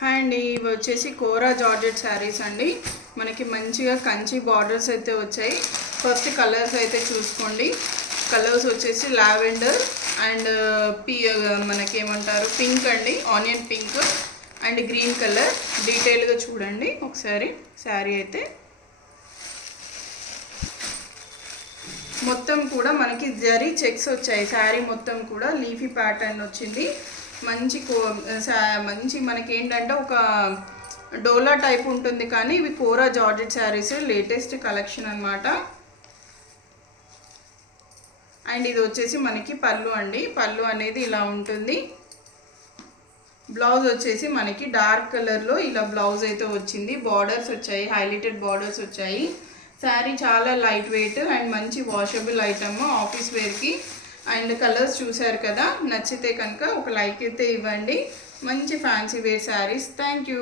Hi అండి, ఇవి వచ్చేసి కోరా జార్జెట్ శారీస్ అండి. మనకి మంచిగా కంచి బార్డర్స్ అయితే వచ్చాయి. ఫస్ట్ కలర్స్ అయితే చూసుకోండి. కలర్స్ వచ్చేసి లావెండర్ అండ్ మనకేమంటారు పింక్ అండి, onion pink and green colour. డీటెయిల్గా చూడండి ఒకసారి. శారీ అయితే మొత్తం కూడా మనకి జరీ చెక్స్ వచ్చాయి. శారీ మొత్తం కూడా లీఫీ ప్యాటర్న్ వచ్చింది. మంచి మనకి ఏంటంటే ఒక డోలా టైప్ ఉంటుంది, కానీ ఇవి కోరా జార్జెట్ శారీస్ లేటెస్ట్ కలెక్షన్ అనమాట. అండ్ ఇది వచ్చేసి మనకి పళ్ళు అండి. పళ్ళు అనేది ఇలా ఉంటుంది. బ్లౌజ్ వచ్చేసి మనకి డార్క్ కలర్లో ఇలా బ్లౌజ్ అయితే వచ్చింది. బార్డర్స్ వచ్చాయి, హైలైటెడ్ బార్డర్స్ వచ్చాయి. శారీ చాలా లైట్ వెయిట్ అండ్ మంచి వాషబుల్ ఐటమ్ ఆఫీస్ వేర్కి. అండ్ కలర్స్ చూసారు కదా, నచ్చితే కనుక ఒక లైక్ అయితే ఇవ్వండి. మంచి fancy wear saris. Thank you.